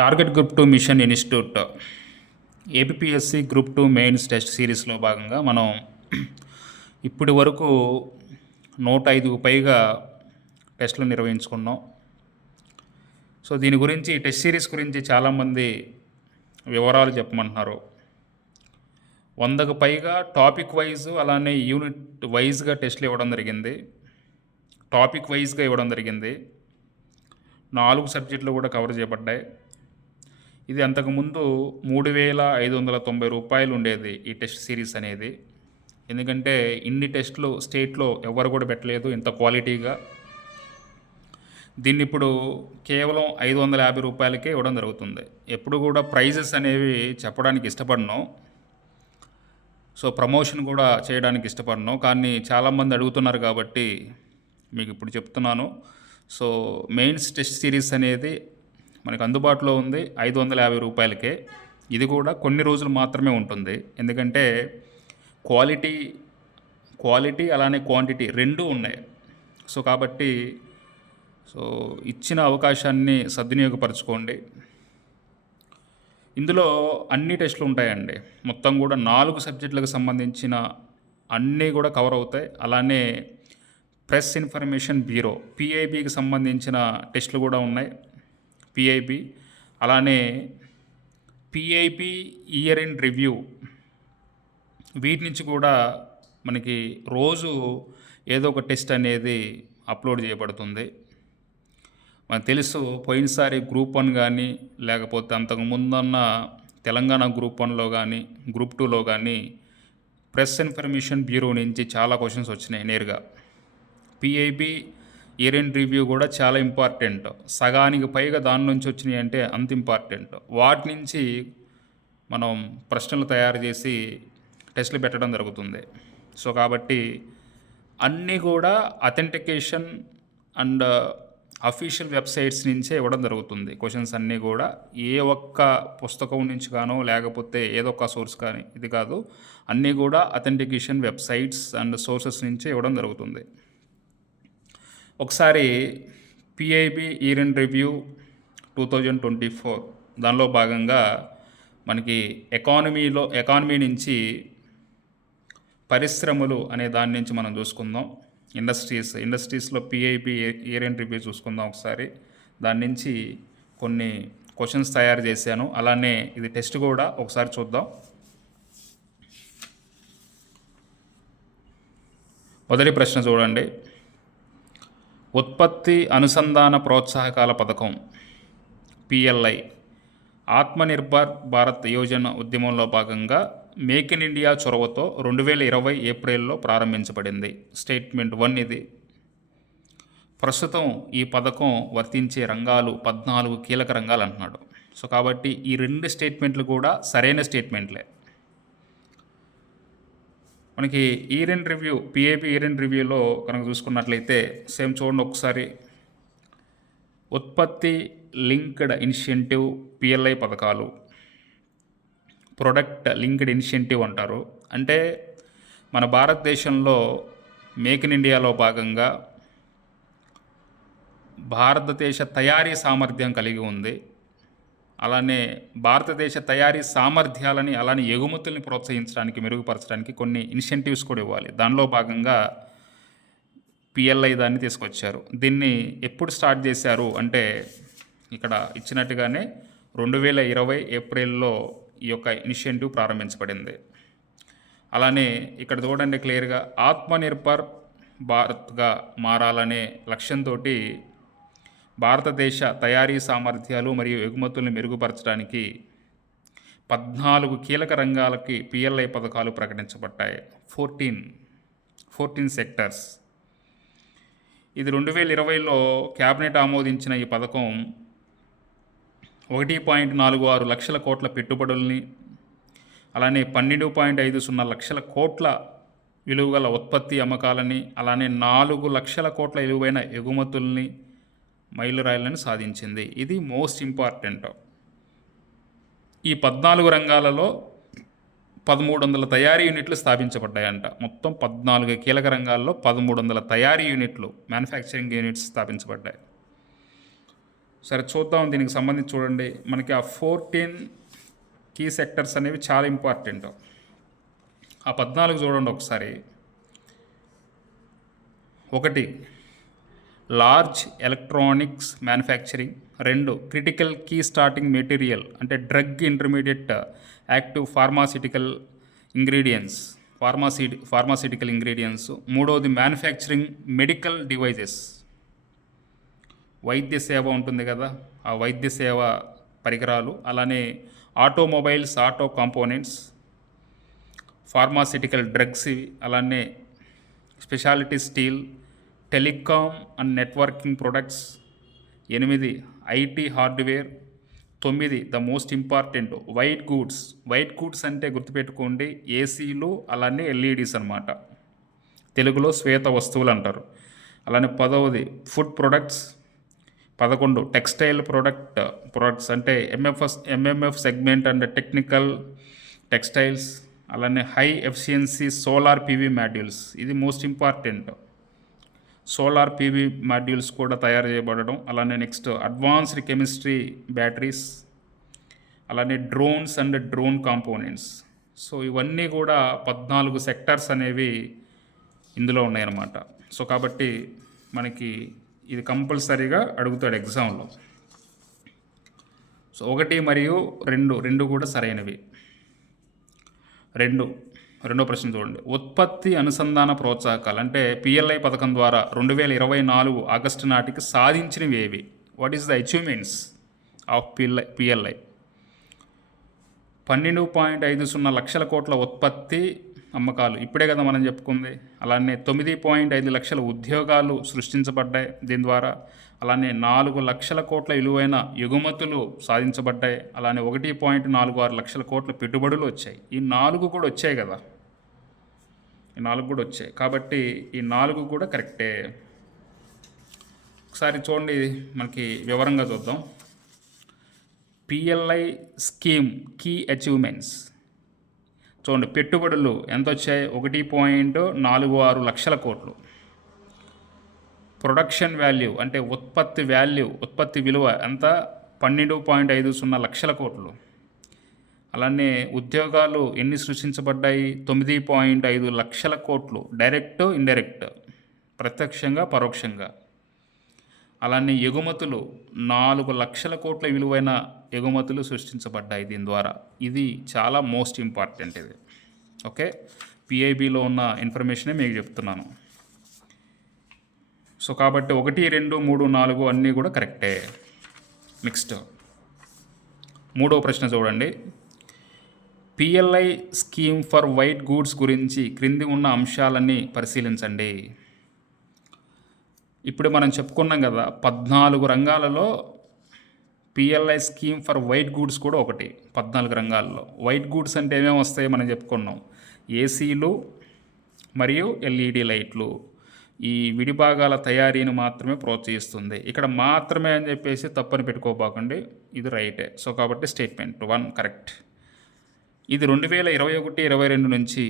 Target group 2 mission institute APSC group 2 mains test సిరీస్లో భాగంగా మనం ఇప్పటి వరకు 105కు పైగా టెస్టులు నిర్వహించుకున్నాం. సో దీని గురించి టెస్ట్ సిరీస్ గురించి చాలామంది వివరాలు చెప్పమంటున్నారు. 100కు పైగా టాపిక్ వైజ్ అలానే యూనిట్ వైజ్గా టెస్టులు ఇవ్వడం జరిగింది. టాపిక్ వైజ్గా ఇవ్వడం జరిగింది. 4 సబ్జెక్టులు కూడా కవర్ చేయబడ్డాయి. ఇది అంతకుముందు 3,590 రూపాయలు ఉండేది ఈ టెస్ట్ సిరీస్ అనేది. ఎందుకంటే ఇన్ని టెస్టులు స్టేట్లో ఎవరు కూడా పెట్టలేదు ఇంత క్వాలిటీగా. దీన్ని ఇప్పుడు కేవలం 550 రూపాయలకే ఇవ్వడం జరుగుతుంది. ఎప్పుడు కూడా ప్రైజెస్ అనేవి చెప్పడానికి ఇష్టపడను, సో ప్రమోషన్ కూడా చేయడానికి ఇష్టపడను, కానీ చాలామంది అడుగుతున్నారు కాబట్టి మీకు ఇప్పుడు చెప్తున్నాను. సో మెయిన్స్ టెస్ట్ సిరీస్ అనేది మనకు అందుబాటులో ఉంది 550 రూపాయలకే. ఇది కూడా కొన్ని రోజులు మాత్రమే ఉంటుంది. ఎందుకంటే క్వాలిటీ అలానే క్వాంటిటీ రెండూ ఉన్నాయి. సో కాబట్టి ఇచ్చిన అవకాశాన్ని సద్వినియోగపరచుకోండి. ఇందులో అన్ని టెస్టులు ఉంటాయండి. మొత్తం కూడా 4 సబ్జెక్టులకు సంబంధించిన అన్నీ కూడా కవర్ అవుతాయి. అలానే ప్రెస్ ఇన్ఫర్మేషన్ బ్యూరో పిఐబికి సంబంధించిన టెస్టులు కూడా ఉన్నాయి. పిఐబి అలానే పిఐబి ఇయర్ ఎండ్ రివ్యూ, వీటి నుంచి కూడా మనకి రోజు ఏదో ఒక టెస్ట్ అనేది అప్లోడ్ చేయబడుతుంది. మనకు తెలుసు పోయినసారి గ్రూప్ 1 కానీ లేకపోతే అంతకు ముందున్న తెలంగాణ గ్రూప్ 1లో కానీ గ్రూప్ 2లో కానీ ప్రెస్ ఇన్ఫర్మేషన్ బ్యూరో నుంచి చాలా క్వశ్చన్స్ వచ్చినాయి నేరుగా. పిఐబి ఇయర్ ఎండ్ రివ్యూ కూడా చాలా ఇంపార్టెంట్. సగానికి పైగా దాని నుంచి వచ్చినాయి అంటే అంత ఇంపార్టెంట్. వాటి నుంచి మనం ప్రశ్నలు తయారు చేసి టెస్టులు పెట్టడం జరుగుతుంది. సో కాబట్టి అన్నీ కూడా అథెంటికేషన్ అండ్ అఫీషియల్ వెబ్సైట్స్ నుంచే ఇవ్వడం జరుగుతుంది. క్వశ్చన్స్ అన్నీ కూడా ఏ ఒక్క పుస్తకం నుంచి కానో లేకపోతే ఏదో ఒక సోర్స్ కానీ ఇది కాదు, అన్నీ కూడా అథెంటికేషన్ వెబ్సైట్స్ అండ్ సోర్సెస్ నుంచే ఇవ్వడం జరుగుతుంది. ఒకసారి పిఐబి ఇయర్ ఎండ్ రివ్యూ 2024 దానిలో భాగంగా మనకి ఎకానమీ నుంచి పరిశ్రమలు అనే దాని నుంచి మనం చూసుకుందాం. ఇండస్ట్రీస్లో పిఐబి ఇయర్ ఎండ్ రివ్యూ చూసుకుందాం ఒకసారి. దాని నుంచి కొన్ని క్వశ్చన్స్ తయారు చేశాను. అలానే ఇది టెస్ట్ కూడా ఒకసారి చూద్దాం. మొదటి ప్రశ్న చూడండి. ఉత్పత్తి అనుసంధాన ప్రోత్సాహకాల పథకం పిఎల్ఐ ఆత్మనిర్భర్ భారత్ యోజన ఉద్యమంలో భాగంగా మేక్ ఇన్ ఇండియా చొరవతో 2020 ఏప్రిల్లో ప్రారంభించబడింది. స్టేట్మెంట్ 1 ఇది. ప్రస్తుతం ఈ పథకం వర్తించే రంగాలు 14 కీలక రంగాలు అంటున్నాడు. సో కాబట్టి ఈ 2 స్టేట్మెంట్లు కూడా సరైన స్టేట్మెంట్లే. మనకి year end review PIB year end రివ్యూలో కనుక చూసుకున్నట్లయితే సేమ్ చూడండి ఒకసారి. ఉత్పత్తి లింక్డ్ ఇనిషియేటివ్ పిఎల్ఐ పథకాలు, ప్రొడక్ట్ లింక్డ్ ఇనిషియేటివ్ అంటారు. అంటే మన భారతదేశంలో మేక్ ఇన్ ఇండియాలో భాగంగా భారతదేశ తయారీ సామర్థ్యం కలిగి ఉంది. అలానే భారతదేశ తయారీ సామర్థ్యాలని అలానే ఎగుమతుల్ని ప్రోత్సహించడానికి మెరుగుపరచడానికి కొన్ని ఇన్సెంటివ్స్ కూడా ఇవ్వాలి. దానిలో భాగంగా పిఎల్ఐ దాన్ని తీసుకొచ్చారు. దీన్ని ఎప్పుడు స్టార్ట్ చేశారు అంటే ఇక్కడ ఇచ్చినట్టుగానే 2020 ఏప్రిల్లో ఈ యొక్క ఇనిషియేటివ్ ప్రారంభించబడింది. అలానే ఇక్కడ చూడండి క్లియర్గా ఆత్మనిర్భర్ భారత్గా మారాలనే లక్ష్యంతో భారతదేశ తయారీ సామర్థ్యాలు మరియు ఎగుమతులను మెరుగుపరచడానికి 14 కీలక రంగాలకి పిఎల్ఐ పథకాలు ప్రకటించబడ్డాయి. 14 సెక్టర్స్. ఇది 2020లో క్యాబినెట్ ఆమోదించిన ఈ పథకం 1.46 లక్షల కోట్ల పెట్టుబడుల్ని అలానే 12.50 లక్షల కోట్ల విలువగల ఉత్పత్తి అమ్మకాలని అలానే 4 లక్షల కోట్ల విలువైన ఎగుమతుల్ని మైలురాయిలను సాధించింది. ఇది మోస్ట్ ఇంపార్టెంట్. ఈ 14 రంగాలలో 1300 తయారీ యూనిట్లు స్థాపించబడ్డాయంట. మొత్తం 14 కీలక రంగాల్లో 1300 తయారీ యూనిట్లు మ్యానుఫ్యాక్చరింగ్ యూనిట్స్ స్థాపించబడ్డాయి. సరే చూద్దాం, దీనికి సంబంధించి చూడండి. మనకి ఆ 14 కీ సెక్టర్స్ అనేవి చాలా ఇంపార్టెంట్. ఆ 14 చూడండి ఒకసారి. 1 large electronics manufacturing. 2 critical key starting material అంటే drug intermediate active pharmaceutical ingredients. 3వది మ్యానుఫ్యాక్చరింగ్ మెడికల్ డివైజెస్, వైద్య సేవ ఉంటుంది కదా, ఆ వైద్య సేవ పరికరాలు. అలానే automobiles, auto components, pharmaceutical drugs ఇవి. అలానే speciality steel, telecom and networking products. 8 IT hardware. 9 the most important white goods. White goods అంటే గుర్తుపెట్టుకోండి, ఏసీలు అలానే ఎల్ఈడీస్ అనమాట, తెలుగులో శ్వేత వస్తువులు అంటారు. అలానే 10వది ఫుడ్ ప్రొడక్ట్స్. 11 టెక్స్టైల్ ప్రొడక్ట్స్ అంటే MMF segment and technical textiles. అలానే high efficiency solar PV modules, ఇది most important. Solar PV modules కూడా తయారు చేయబడడం. అలానే నెక్స్ట్ అడ్వాన్స్డ్ కెమిస్ట్రీ బ్యాటరీస్. అలానే drones and drone components. So ఇవన్నీ కూడా 14 సెక్టర్స్ అనేవి ఇందులో ఉన్నాయన్నమాట. సో కాబట్టి మనకి ఇది కంపల్సరీగా అడుగుతాడు ఎగ్జామ్లో. సో 1 మరియు 2 కూడా సరైనవి. రెండో ప్రశ్న చూడండి. ఉత్పత్తి అనుసంధాన ప్రోత్సాహకాలు అంటే పిఎల్ఐ పథకం ద్వారా 2024 ఆగస్టు నాటికి సాధించినవి ఏవి? What is the achievements of PLI? 12.50 లక్షల కోట్ల ఉత్పత్తి అమ్మకాలు, ఇప్పుడే కదా మనం చెప్పుకుంది. అలానే 9.5 లక్షల ఉద్యోగాలు సృష్టించబడ్డాయి దీని ద్వారా. అలానే 4 లక్షల కోట్ల విలువైన ఎగుమతులు సాధించబడ్డాయి. అలానే 1.46 లక్షల కోట్ల పెట్టుబడులు వచ్చాయి. ఈ 4 కూడా వచ్చాయి కదా, ఈ 4 కూడా వచ్చాయి. కాబట్టి ఈ 4 కూడా కరెక్టే. ఒకసారి చూడండి, మనకి వివరంగా చూద్దాం. పిఎల్ఐ స్కీమ్ కీ అచీవ్మెంట్స్ చూడండి. పెట్టుబడులు ఎంత వచ్చాయి? 1.46 లక్షల కోట్లు. ప్రొడక్షన్ వాల్యూ అంటే ఉత్పత్తి విలువ ఎంత? 12.50 లక్షల కోట్లు. అలానే ఉద్యోగాలు ఎన్ని సృష్టించబడ్డాయి? 9.5 లక్షల కోట్లు, డైరెక్ట్ ఇండైరెక్ట్, ప్రత్యక్షంగా పరోక్షంగా. అలానే ఎగుమతులు 4 లక్షల కోట్ల విలువైన ఎగుమతులు సృష్టించబడ్డాయి దీని ద్వారా. ఇది చాలా మోస్ట్ ఇంపార్టెంట్ ఇది. ఓకే, పిఐబిలో ఉన్న ఇన్ఫర్మేషనే మీకు చెప్తున్నాను. సో కాబట్టి 1, 2, 3, 4 అన్నీ కూడా కరెక్టే. నెక్స్ట్ 3వ ప్రశ్న చూడండి. PLI scheme for white goods గురించి క్రింది ఉన్న అంశాలన్నీ పరిశీలించండి. ఇప్పుడు మనం చెప్పుకున్నాం కదా, 14 రంగాలలో PLI scheme for white goods కూడా ఒకటి. 14 రంగాల్లో వైట్ గూడ్స్ అంటే ఏమేమి వస్తాయి మనం చెప్పుకున్నాం. ఏసీలు మరియు ఎల్ఈడి లైట్లు. ఈ విడిభాగాల తయారీని మాత్రమే ప్రోత్సహిస్తుంది. ఇక్కడ మాత్రమే అని చెప్పేసి తప్పని పెట్టుకోబాకండి, ఇది రైటే. సో కాబట్టి స్టేట్మెంట్ 1 కరెక్ట్. ఇది 2021-22 నుంచి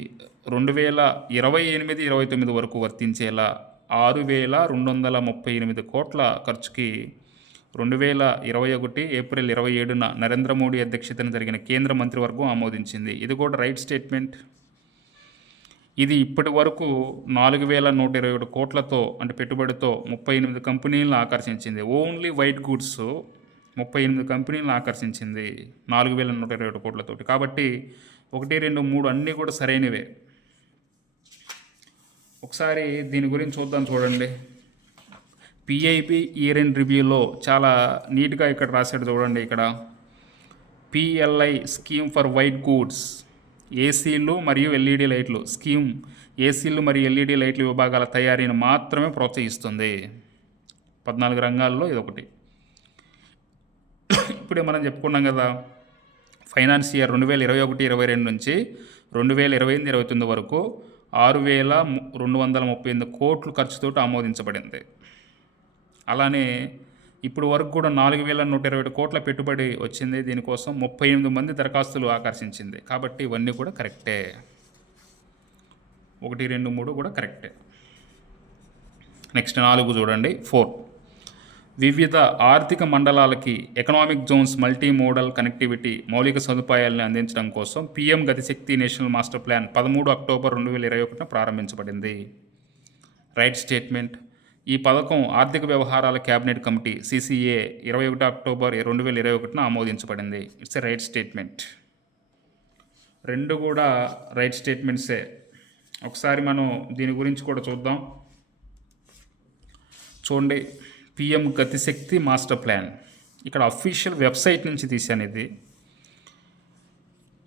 2028-29 వరకు వర్తించేలా 6,238 కోట్ల ఖర్చుకి 2021 ఏప్రిల్ 27న నరేంద్ర మోడీ అధ్యక్షతన జరిగిన కేంద్ర మంత్రివర్గం ఆమోదించింది. ఇది కూడా రైట్ స్టేట్మెంట్. ఇది ఇప్పటి వరకు 4,127 కోట్లతో అంటే పెట్టుబడితో 38 కంపెనీలను ఆకర్షించింది. ఓన్లీ వైట్ గూడ్స్ 38 కంపెనీలను ఆకర్షించింది 4,127 కోట్లతోటి. కాబట్టి 1, 2, 3 అన్నీ కూడా సరైనవే. ఒకసారి దీని గురించి చూడండి. పిఐబి ఇయర్ ఎండ్ రివ్యూలో చాలా నీట్గా ఇక్కడ రాశాడు చూడండి. ఇక్కడ PLI scheme for white goods, ఏసీలు మరియు ఎల్ఈడి లైట్లు స్కీమ్ ఏసీలు మరియు ఎల్ఈడి లైట్ల విభాగాల తయారీని మాత్రమే ప్రోత్సహిస్తుంది. 14 రంగాల్లో ఇదొకటి. ఇప్పుడే మనం చెప్పుకున్నాం కదా, ఫైనాన్స్ ఇయర్ 2021-22 నుంచి 2028-29 వరకు 6,238 కోట్లు ఖర్చుతో ఆమోదించబడింది. అలానే ఇప్పుడు వరకు కూడా 4,120 కోట్ల పెట్టుబడి వచ్చింది. దీనికోసం 38 మంది దరఖాస్తులు ఆకర్షించింది. కాబట్టి ఇవన్నీ కూడా కరెక్టే. 1, 2, 3 కూడా కరెక్టే. నెక్స్ట్ 4 చూడండి. 4 వివిధ ఆర్థిక మండలాలకి economic zones multi modal connectivity మౌలిక సదుపాయాలను అందించడం కోసం పీఎం గతిశక్తి నేషనల్ మాస్టర్ ప్లాన్ 13 అక్టోబర్ 2021 ప్రారంభించబడింది. Right statement. ఈ పథకం ఆర్థిక వ్యవహారాల క్యాబినెట్ కమిటీ CCA 21 అక్టోబర్ 2021 ఆమోదించబడింది. It's a right statement. రెండు కూడా రైట్ స్టేట్మెంట్సే. ఒకసారి మనం దీని గురించి కూడా చూద్దాం. చూడండి, పిఎం గతిశక్తి మాస్టర్ ప్లాన్ ఇక్కడ అఫీషియల్ వెబ్సైట్ నుంచి తీశాను ఇది.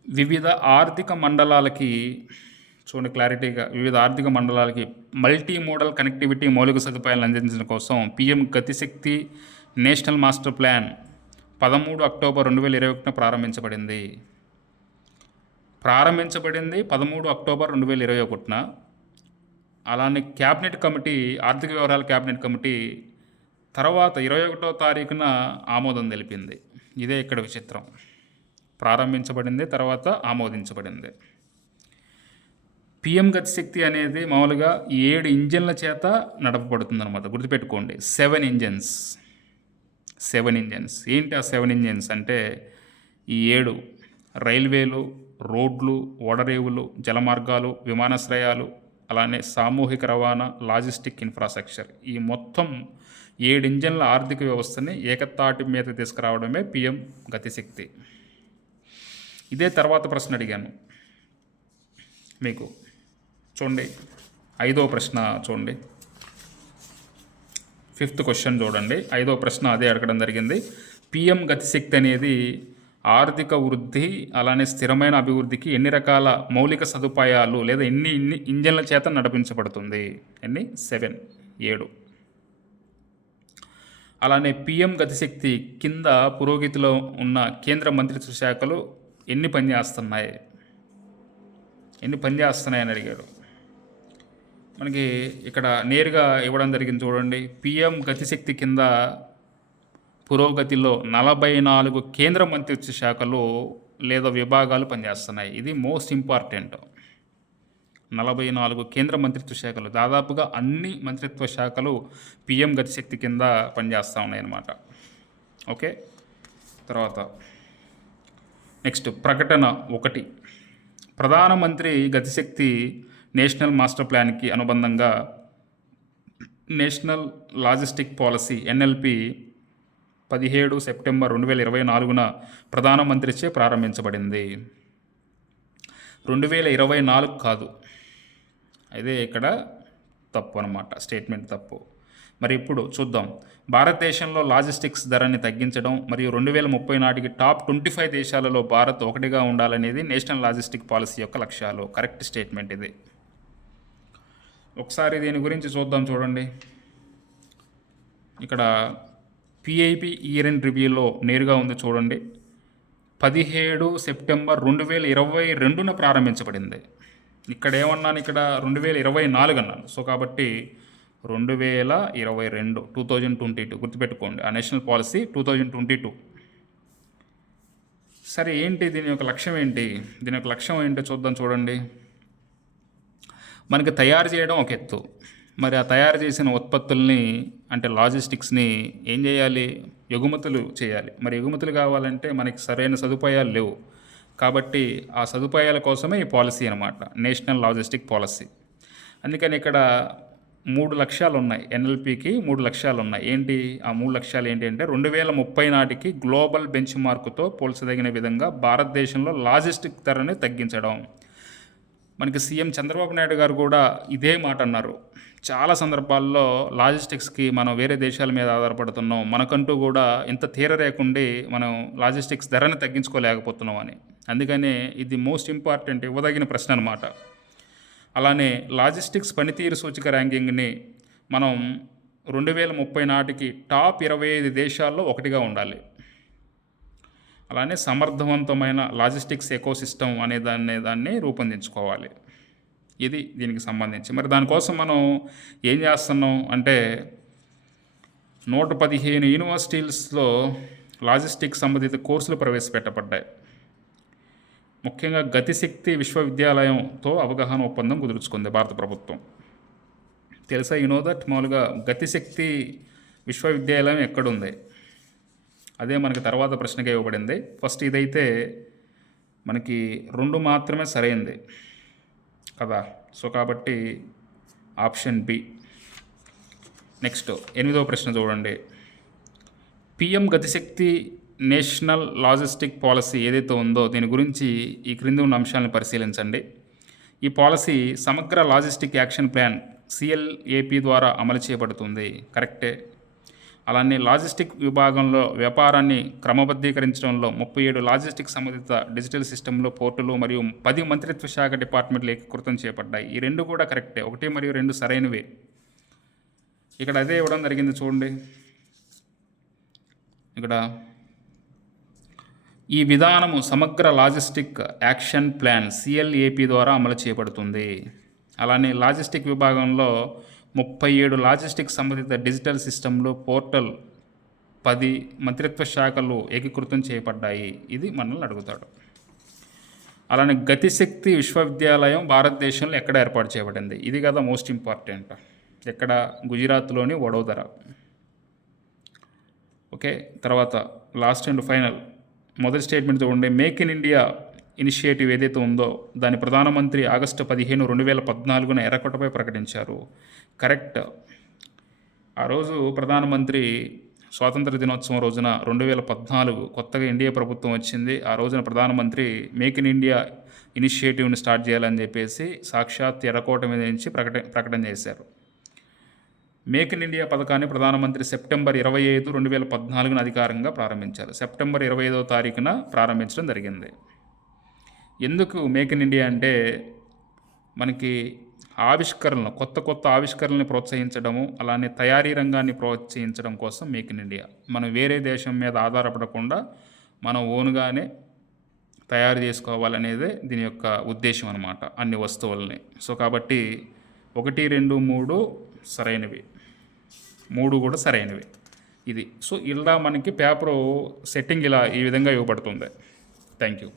వివిధ ఆర్థిక మండలాలకి చూడండి క్లారిటీగా, వివిధ ఆర్థిక మండలాలకి మల్టీ మోడల్ కనెక్టివిటీ మౌలిక సదుపాయాలను అందించడం కోసం పిఎం గతిశక్తి నేషనల్ మాస్టర్ ప్లాన్ 13 అక్టోబర్ 2021 ప్రారంభించబడింది. 13 అక్టోబర్ 2021. అలానే క్యాబినెట్ కమిటీ, ఆర్థిక వ్యవహారాల క్యాబినెట్ కమిటీ తర్వాత 21వ తారీఖున ఆమోదం తెలిపింది. ఇదే ఇక్కడ విచిత్రం. ప్రారంభించబడింది, తర్వాత ఆమోదించబడింది. పిఎం గతిశక్తి అనేది మామూలుగా 7 ఇంజన్ల చేత నడపబడుతుంది అనమాట. గుర్తుపెట్టుకోండి, 7 ఇంజన్స్. ఏంటి ఆ 7 ఇంజన్స్ అంటే ఈ 7 రైల్వేలు, రోడ్లు, ఓడరేవులు, జలమార్గాలు, విమానాశ్రయాలు, అలానే సామూహిక రవాణా, లాజిస్టిక్ ఇన్ఫ్రాస్ట్రక్చర్, ఈ మొత్తం 7 ఇంజన్ల ఆర్థిక వ్యవస్థని ఏకతాటి మీద తీసుకురావడమే పిఎం గతిశక్తి. ఇదే తర్వాత ప్రశ్న అడిగాను మీకు. చూడండి 5వ ప్రశ్న చూడండి, 5th క్వశ్చన్ చూడండి. 5వ ప్రశ్న అదే అడగడం జరిగింది. పిఎం గతిశక్తి అనేది ఆర్థిక వృద్ధి అలానే స్థిరమైన అభివృద్ధికి ఎన్ని రకాల మౌలిక సదుపాయాలు లేదా ఎన్ని ఇంజన్ల చేత నడిపించబడుతుంది? 7. అలానే పిఎం గతిశక్తి కింద పురోగతిలో ఉన్న కేంద్ర మంత్రిత్వ శాఖలు ఎన్ని పనిచేస్తున్నాయని అడిగారు. మనకి ఇక్కడ నేరుగా ఇవ్వడం జరిగింది చూడండి. పిఎం గతిశక్తి కింద పురోగతిలో 44 కేంద్ర మంత్రిత్వ శాఖలు లేదా విభాగాలు పనిచేస్తున్నాయి. ఇది మోస్ట్ ఇంపార్టెంట్. 44 కేంద్ర మంత్రిత్వ శాఖలు, దాదాపుగా అన్ని మంత్రిత్వ శాఖలు పిఎం గతిశక్తి కింద పనిచేస్తూ ఉన్నాయన్నమాట. ఓకే, తర్వాత నెక్స్ట్ ప్రకటన 1. ప్రధానమంత్రి గతిశక్తి నేషనల్ మాస్టర్ ప్లాన్కి అనుబంధంగా national logistic policy NLP 17 September 2024 ప్రధానమంత్రిచే ప్రారంభించబడింది. 2024 కాదు, అదే ఇక్కడ తప్పు అనమాట, స్టేట్మెంట్ తప్పు. మరి ఇప్పుడు చూద్దాం. భారతదేశంలో లాజిస్టిక్స్ ధరని తగ్గించడం మరియు 2030 నాటికి టాప్ 25 దేశాలలో భారత్ ఒకటిగా ఉండాలనేది నేషనల్ లాజిస్టిక్ పాలసీ యొక్క లక్ష్యాలు. కరెక్ట్ స్టేట్మెంట్ ఇది. ఒకసారి దీని గురించి చూద్దాం. చూడండి, ఇక్కడ PIP ఇయర్ ఎండ్ రివ్యూలో నేరుగా ఉంది చూడండి. 17 సెప్టెంబర్ 2022 ప్రారంభించబడింది. ఇక్కడ ఏమన్నాను, ఇక్కడ 2024 అన్నాను. సో కాబట్టి 2022 గుర్తుపెట్టుకోండి. ఆ నేషనల్ పాలసీ 2022. సరే, ఏంటి దీని యొక్క లక్ష్యం ఏంటి? దీని యొక్క లక్ష్యం ఏంటో చూద్దాం. చూడండి, మనకి తయారు చేయడం ఒక ఎత్తు, మరి ఆ తయారు చేసిన ఉత్పత్తుల్ని అంటే లాజిస్టిక్స్ని ఏం చేయాలి? ఎగుమతులు చేయాలి. మరి ఎగుమతులు కావాలంటే మనకి సరైన సదుపాయాలు లేవు. కాబట్టి ఆ సదుపాయాల కోసమే ఈ పాలసీ అనమాట, నేషనల్ లాజిస్టిక్ పాలసీ. అందుకని ఇక్కడ 3 లక్ష్యాలు ఉన్నాయి. NLPకి 3 లక్ష్యాలు ఉన్నాయి. ఏంటి ఆ 3 లక్ష్యాలు ఏంటి అంటే 2030 నాటికి గ్లోబల్ బెంచ్ మార్కుతో పోల్చదగిన విధంగా భారతదేశంలో లాజిస్టిక్ ధరని తగ్గించడం. మనకి సీఎం చంద్రబాబు నాయుడు గారు కూడా ఇదే మాట అన్నారు. చాలా సందర్భాల్లో లాజిస్టిక్స్కి మనం వేరే దేశాల మీద ఆధారపడుతున్నాం, మనకంటూ కూడా ఇంత తీరరేకుండి మనం లాజిస్టిక్స్ ధరని తగ్గించుకోలేకపోతున్నాం అని. అందుకనే ఇది మోస్ట్ ఇంపార్టెంట్, ఇవ్వదగిన ప్రశ్న అనమాట. అలానే లాజిస్టిక్స్ పనితీరు సూచిక ర్యాంకింగ్ని మనం 2030 నాటికి టాప్ 25 దేశాల్లో ఒకటిగా ఉండాలి. అలానే సమర్థవంతమైన లాజిస్టిక్స్ ఎకోసిస్టమ్ అనే దాన్ని రూపొందించుకోవాలి. ఇది దీనికి సంబంధించి. మరి దానికోసం మనం ఏం చేస్తున్నాం అంటే 115 యూనివర్సిటీస్లో లాజిస్టిక్స్ సంబంధిత కోర్సులు ప్రవేశపెట్టబడ్డాయి. ముఖ్యంగా గతిశక్తి విశ్వవిద్యాలయంతో అవగాహన ఒప్పందం కుదుర్చుకుంది భారత ప్రభుత్వం. తెలుసా? దట్ మామూలుగా గతిశక్తి విశ్వవిద్యాలయం ఎక్కడుంది? అదే మనకి తర్వాత ప్రశ్నగా ఇవ్వబడింది. ఫస్ట్ ఇదైతే మనకి 2 మాత్రమే సరైంది కదా. సో కాబట్టి ఆప్షన్ బి. నెక్స్ట్ 8వ ప్రశ్న చూడండి. పిఎం గతిశక్తి నేషనల్ లాజిస్టిక్ పాలసీ ఏదైతే ఉందో దీని గురించి ఈ క్రింది ఉన్న అంశాలను పరిశీలించండి. ఈ పాలసీ సమగ్ర లాజిస్టిక్ యాక్షన్ ప్లాన్ సిఎల్ఏపి ద్వారా అమలు చేయబడుతుంది. కరెక్టే. అలానే లాజిస్టిక్ విభాగంలో వ్యాపారాన్ని క్రమబద్ధీకరించడంలో 37 లాజిస్టిక్ సంబంధిత డిజిటల్ సిస్టంలో పోర్టులు మరియు 10 మంత్రిత్వ శాఖ డిపార్ట్మెంట్లు ఏకీకృతం చేయబడ్డాయి. ఈ 2 కూడా కరెక్టే. 1 మరియు 2 సరైనవే. ఇక్కడ అదే ఇవ్వడం జరిగింది చూడండి. ఇక్కడ ఈ విధానము సమగ్ర లాజిస్టిక్ యాక్షన్ ప్లాన్ సిఎల్ఏపి ద్వారా అమలు చేయబడుతుంది. అలానే లాజిస్టిక్ విభాగంలో 37 లాజిస్టిక్ సంబంధిత డిజిటల్ సిస్టంలో పోర్టల్ 10 మంత్రిత్వ శాఖలు ఏకీకృతం చేయబడ్డాయి. ఇది మనల్ని అడుగుతాడు. అలానే గతిశక్తి విశ్వవిద్యాలయం భారతదేశంలో ఎక్కడ ఏర్పాటు చేయబడింది? ఇది కదా మోస్ట్ ఇంపార్టెంట్. ఎక్కడ? గుజరాత్లోని వడోదర. ఓకే. తర్వాత లాస్ట్ అండ్ ఫైనల్ మొదటి స్టేట్మెంట్ చూడండి. మేక్ ఇన్ ఇండియా ఇనిషియేటివ్ ఏదైతే ఉందో దాని ప్రధానమంత్రి ఆగస్టు 15, 2014 ఎర్రకోటపై ప్రకటించారు. కరెక్ట్. ఆ రోజు ప్రధానమంత్రి స్వాతంత్ర దినోత్సవం రోజున 2014 కొత్తగా ఇండియా ప్రభుత్వం వచ్చింది. ఆ రోజున ప్రధానమంత్రి మేక్ ఇన్ ఇండియా ఇనిషియేటివ్ని స్టార్ట్ చేయాలని చెప్పేసి సాక్షాత్ ఎర్రకోట మీద నుంచి ప్రకటన చేశారు. మేక్ ఇన్ ఇండియా పథకాన్ని ప్రధానమంత్రి సెప్టెంబర్ 25, 2014 అధికారంగా ప్రారంభించారు. సెప్టెంబర్ 25వ తారీఖున ప్రారంభించడం జరిగింది. ఎందుకు మేక్ ఇన్ ఇండియా అంటే మనకి ఆవిష్కరణలు, కొత్త ఆవిష్కరణల్ని ప్రోత్సహించడము, అలానే తయారీ రంగాన్ని ప్రోత్సహించడం కోసం మేక్ ఇన్ ఇండియా. మనం వేరే దేశం మీద ఆధారపడకుండా మనం ఓన్గానే తయారు చేసుకోవాలనేదే దీని యొక్క ఉద్దేశం అన్నమాట, అన్ని వస్తువులని. సో కాబట్టి 1, 2, 3 సరైనవి, 3 కూడా సరైనవి. ఇది. సో ఇలా మనకి పేపరు సెట్టింగ్ ఇలా ఈ విధంగా ఇవ్వబడుతుంది. Thank you.